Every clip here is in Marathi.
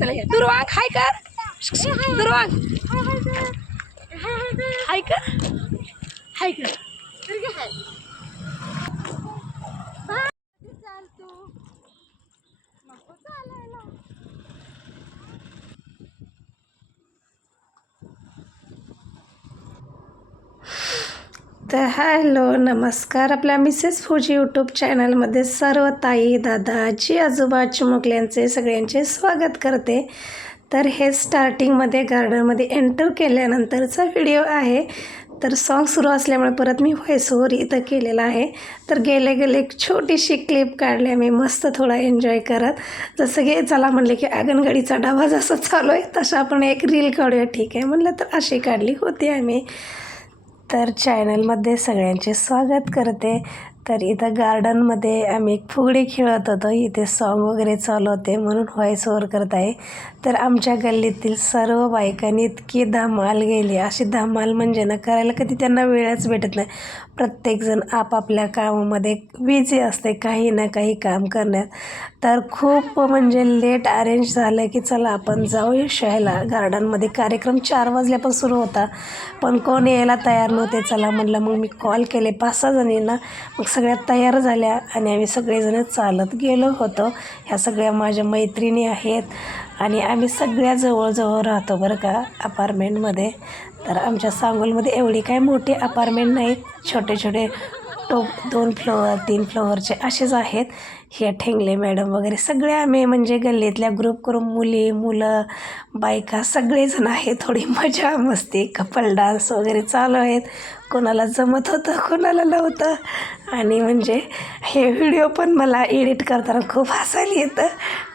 चला या दुर्वांग हाय कर दुर्वांग हाय कर हाय कर तर हॅलो नमस्कार. आपल्या मिसेस फूजी यूट्यूब चॅनलमध्ये सर्व ताई दादा आजी आजोबा चिमुकल्यांचे सगळ्यांचे स्वागत करते. तर हे स्टार्टिंगमध्ये गार्डनमध्ये एंटर केल्यानंतरचा व्हिडिओ आहे. तर सॉन्ग सुरू असल्यामुळे परत मी व्हॉइस ओव्हर इथं केलेला आहे. तर गेले गेले एक छोटीशी क्लिप काढली आम्ही मस्त थोडा एन्जॉय करत. जसं की चला म्हणले की आगनगडीचा डबा जसा चालू आहे तसं आपण एक रील काढूया. ठीक आहे म्हणलं तर अशी काढली होती आम्ही. तर चॅनलमध्ये सगळ्यांचे स्वागत करते. तर इथं गार्डनमध्ये आम्ही फुगडी खेळत होतो. इथे सॉन्ग वगैरे चालू होते म्हणून व्हॉइस ओवर करत आहे. तर आमच्या गल्लीतील सर्व बायकांनी इतकी धमाल गेली अशी धमाल म्हणजे ना करायला कधी त्यांना वेळच भेटत नाही. प्रत्येकजण आपापल्या कामामध्ये बिझी असते काही ना काही काम करण्यात. तर खूप म्हणजे लेट अरेंज झालं की चला आपण जाऊया शाळेला. गार्डनमध्ये कार्यक्रम चार वाजल्यापासून सुरू होता. पण कोण यायला तयार नव्हते. चला म्हणलं मग मी कॉल केले पाच सहा जणींना. मग सगळ्या तयार झाल्या आणि आम्ही सगळेजण चालत गेलो होतो. ह्या सगळ्या माझ्या मैत्रिणी आहेत आणि आम्ही सगळ्या जवळजवळ राहतो बरं का अपार्टमेंटमध्ये. तर आमच्या सांगोलमध्ये एवढी काय मोठी अपार्टमेंट नाहीत. छोटे छोटे टोप दोन फ्लोअर तीन फ्लोअरचे असेच आहेत. हे ठेंगले मॅडम वगैरे सगळे आम्ही म्हणजे गल्लीतल्या ग्रुप करून मुली मुलं बायका सगळेजण आहे. थोडी मजा मस्ती कपल डान्स वगैरे चालू आहेत. कोणाला जमत होतं कोणाला नव्हतं. आणि म्हणजे हे व्हिडिओ पण मला एडिट करताना खूप हसायला येतं.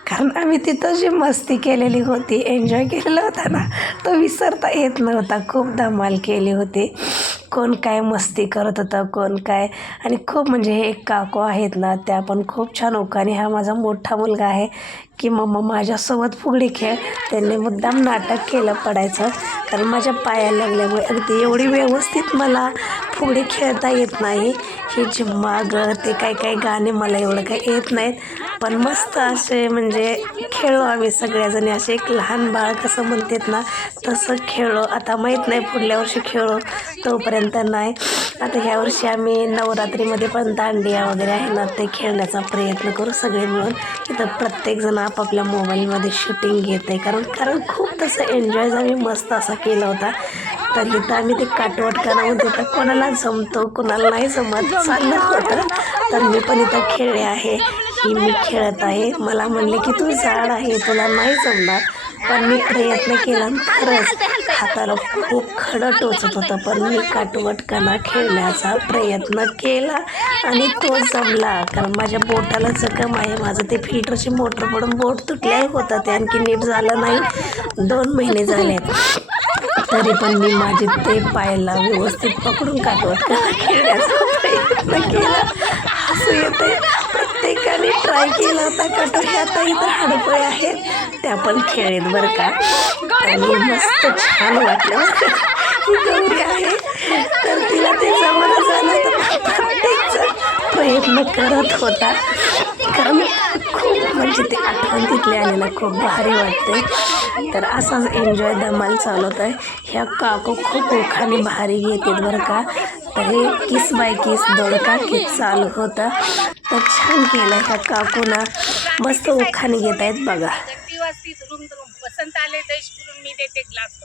कारण आम्ही तिथं जी मस्ती केलेली होती एन्जॉय केलेला होता ना तो विसरता येत नव्हता. खूप धमाल केली होती. कोण काय मस्ती करत होतं कोण काय. आणि खूप म्हणजे हे एक काकू आहेत ना त्या पण खूप छान ओकाने हा माझा मोठा मुलगा आहे की मम्मा माझ्यासोबत फुगडी खेळ. त्यांनी मुद्दाम नाटक केलं पडायचं. कारण माझ्या पायाला लागल्यामुळे अगदी एवढी व्यवस्थित मला फुगडी खेळता येत नाही. ही जिम्मा ग ते काही काही गाणे मला एवढं काही येत नाहीत. पण मस्त असे म्हणजे खेळलो आम्ही सगळ्याजणी. असे एक लहान बाळ कसं म्हणतात ना तसं खेळलो आता माहीत नाही पुढल्या वर्षी खेळलो तोपर्यंत नाही. आता ह्या वर्षी आम्ही नवरात्रीमध्ये पण दांडिया वगैरे आहे ना ते खेळण्याचा प्रयत्न करू सगळे मिळून. इथं प्रत्येकजण आपापल्या मोबाईलमध्ये शूटिंग घेत. आहे कारण कारण खूप तसं एन्जॉय आम्ही मस्त असा केला होता. तर इथं आम्ही ते काटवट करावं तर कोणाला जमतो कोणाला नाही जमत. चाललं होतं. तर मी पण इथं खेळले आहे. ही मी खेळत आहे. मला म्हणले की तू झाड आहे तुला नाही जमणार. पण मी प्रयत्न केला. आणि खरंच हाताला खूप खडं टोचत होतं पण मी काटवटकाना खेळण्याचा प्रयत्न केला आणि तो जमला. कारण माझ्या बोटाला जखम आहे. माझं ते फिल्टरची मोटर पडून बोट तुटल्याही होतं. ते आणखी नीट झालं नाही. दोन महिने झाले तरी पण मी माझे ते पायाला व्यवस्थित पकडून काटवटकाना खेळण्याचा प्रयत्न केला. असं येते प्रत्येकाने ट्राय केला होता काटोरी. आता इथं हडपळे आहेत. त्या पण खेळेत बरं का. आणि मस्त छान वाटलं. ही गौरी आहे. तर तिला ते जमलं झालं तर प्रत्येकजण प्रयत्न करत होता. कारण खूप म्हणजे ते आठवण तिथले आले ना खूप भारी वाटते. तर असाच एन्जॉय धमाल चालवत आहे. ह्या काकू खूप ओखाने भारी घेतात बरं का. तर हे किस बाय किस दोडका किस चालू होता. तर छान केलं ह्या काकूना. मस्त ओखाने घेत आहेत बघा. वसंत आले मी देते ग्लास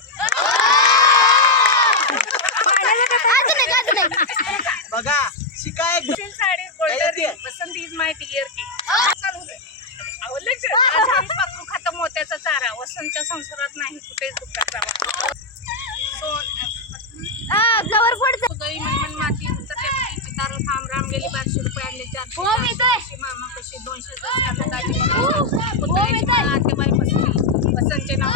बघा शिकाय sari golden Vasant is my dear की पाखरू खातं मोत्याचा चारा. वसंतच्या संसारात नाही कुठेच दुःखाचा वारा. सोन उदयी मनमन माती उतरल्या तारल थांब राम गेली बारशे रुपये आणले चारशे चारशे मामा कशी दोनशे आतेबाई पसंती वसंतचे नाव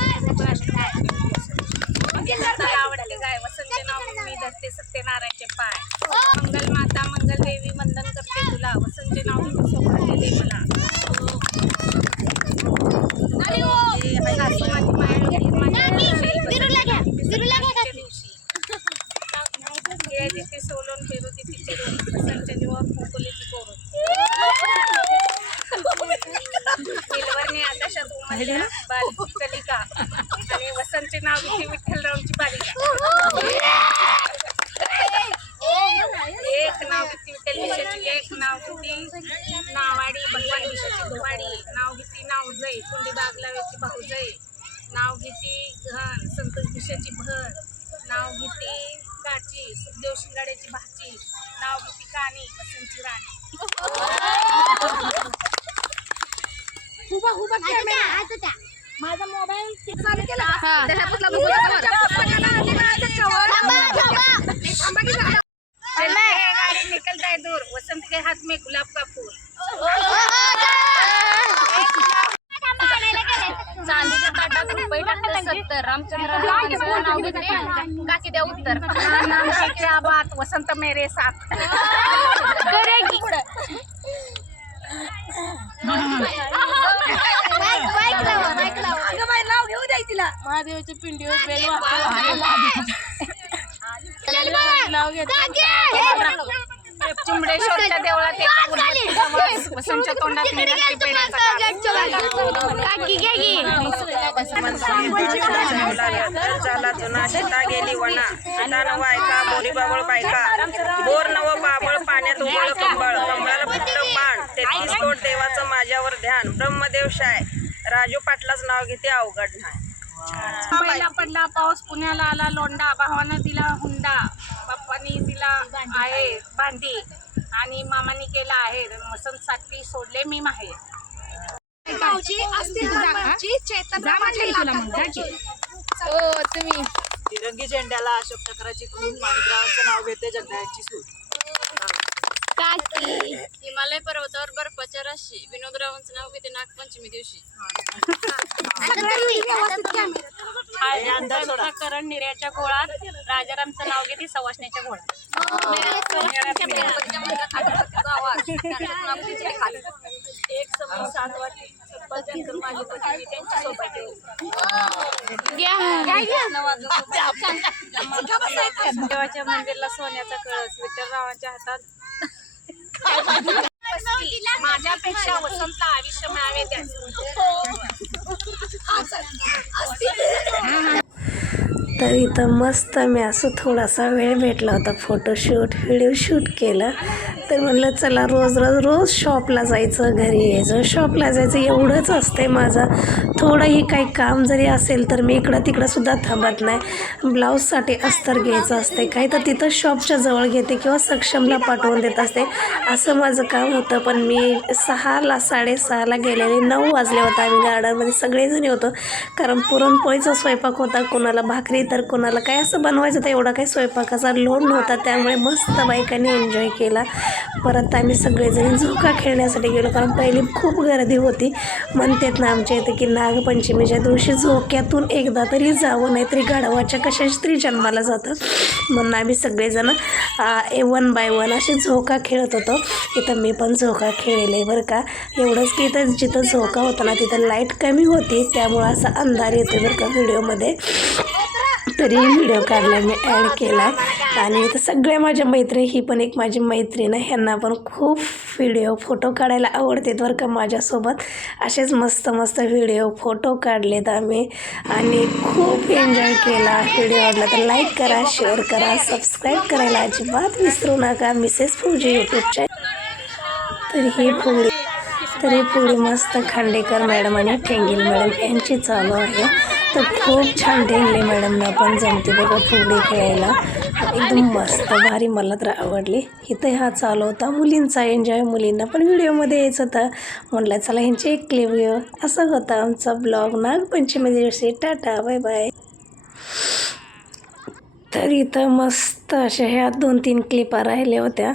आवडते गाय. वसंतचे नाव म्हणून मी धरते सत्यनारायणचे पाय. मंगल माता मंगल देवी वंदन करते तुला. वसंतचे नाव म्हणून दे मला. सोलून फिरू ती तिचे रोग वसंतच्या जीवावर फुंकुलीची कोरून निलवरने आकाशात आणि वसंतचे नाव विठ्ठल विठ्ठलरावची बालिका. भाची नाव घेते काणी वसंतची राणी माझा मोबाईल चालू केला है निकलता है दूर वसंत के हाथ में गुलाब का फूल काकी द्या उत्तर. क्या बात वसंत मेरे साथ. करेगी महादेवाच्या पिंडीवर बेल नाव चिंबडेश्वरच्या देवळात एका वसंतच्या तोंडात झाला. जुना गेली वना सीतानं वायका बोरी बाबळ बायका बोर नव बाबळ पाण्यात उबळ कंबळ कंबळाला फुटलं बाण तेहतीस कोट देवाचं माझ्यावर ध्यान ब्रह्मदेव शाय. राजू पाटलाच नाव घेते अवघड नाही. पहिला पडला पाऊस पुण्याला आला लोंडा भावानं दिला हुंडा बाप्पानी दिला आहे भांडी आणि मामानी केला आहे. वसंत साठी सोडले मी माहेर. तिरंगी झेंड्याला अशोक चक्राची खून माणिकरावांचं नाव घेते जगदायांची सूट हिमालय पर्वतावर बर्फाच्या राशी. विनोदरावांचं नाव घेते नागपंचमी दिवशी. करण निर्याच्या गोळात. राजारामचं नाव घेते सवासण्याच्या गोळात. एक समोर सात वाटी देवाच्या मंदिरला सोन्याचा कळस विठ्ठलरावांच्या हातात. माझ्यापेक्षा वसंतला आयुष्य मिळावे त्या तर इथं मस्त मी असं थोडासा वेळ भेटला होता फोटोशूट व्हिडिओ शूट केलं. तर म्हणलं चला रोज रोज रोज शॉपला जायचं घरी यायचं. शॉपला जायचं एवढंच असतंय माझं. थोडंही काही काम जरी असेल तर मी इकडं तिकडंसुद्धा थांबत नाही. ब्लाऊजसाठी अस्तर घ्यायचं असते काही तर तिथं शॉपच्या जवळ घेते किंवा सक्षमला पाठवून देत असते. असं माझं काम होतं पण मी सहाला साडेसहाला गेलेले नऊ वाजले होते. आम्ही गार्डनमध्ये सगळेजणी होतो. कारण पुरणपोळीचा स्वयंपाक होता. कोणाला भाकरी तर कोणाला काय असं बनवायचं तर एवढा काही स्वयंपाकाचा लोड नव्हता. त्यामुळे मस्त बायकांनी एन्जॉय केला. परत आम्ही सगळेजणी झोका खेळण्यासाठी गेलो कारण पहिली खूप गर्दी होती. म्हणतात ना आमच्या इथं की नागपंचमीच्या दिवशी झोक्यातून एकदा तरी जावं नाहीतरी गाढवाच्या कशाच तरी जन्माला जातं म्हणून आम्ही सगळेजण ए वन बाय वन असे झोका खेळत होतो. इथं मी पण झोका खेळले बरं का. एवढंच की इथं जिथं झोका होता ना तिथं लाइट कमी होती. त्यामुळं असा अंधार येतो बरं का व्हिडिओमध्ये. तरी व्हिडिओ काढला मी ॲड केला. आणि इथं सगळ्या माझ्या मैत्रिणी ही पण एक माझी मैत्रीण आहे. ह्यांना पण खूप व्हिडिओ फोटो काढायला आवडते बरं का माझ्यासोबत. असेच मस्त मस्त व्हिडिओ फोटो काढलेत आम्ही. आणि खूप एन्जॉय केला व्हिडिओ आवडला तर लाईक करा शेअर करा सबस्क्राईब करायला अजिबात विसरू नका. मिसेस फुजी यूट्यूब चॅनल तर ही फुगडी तर ही फुगडी मस्त खांडेकर मॅडम आणि ठेंगील मॅडम यांची चालू आहे. तर खूप छान ठेंगले मॅडमना पण जमते बघा फुगडी खेळायला. एकदम मस्त भारी मला तर आवडली. इथं हा चालू होता. मुलींचा एन्जॉय मुलींना. पण व्हिडिओमध्ये यायचं होतं. म्हटलं चला ह्यांची एक क्लिप घेऊ. असा होता आमचा ब्लॉग नागपंचमी दिवशी. टाटा बाय बाय तर इथं मस्त अशा ह्या दोन तीन क्लिपा राहिल्या होत्या.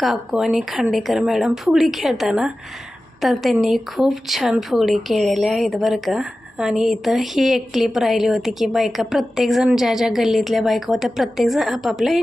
काकू आणि खांडेकर मॅडम फुगडी खेळताना. तर त्यांनी खूप छान फुगडी केलेल्या आहेत बरं का. आणि इथं ही एक क्लिप राहिली होती की बायका प्रत्येकजण ज्या ज्या गल्लीतल्या बायका होत्या प्रत्येकजण आपापल्या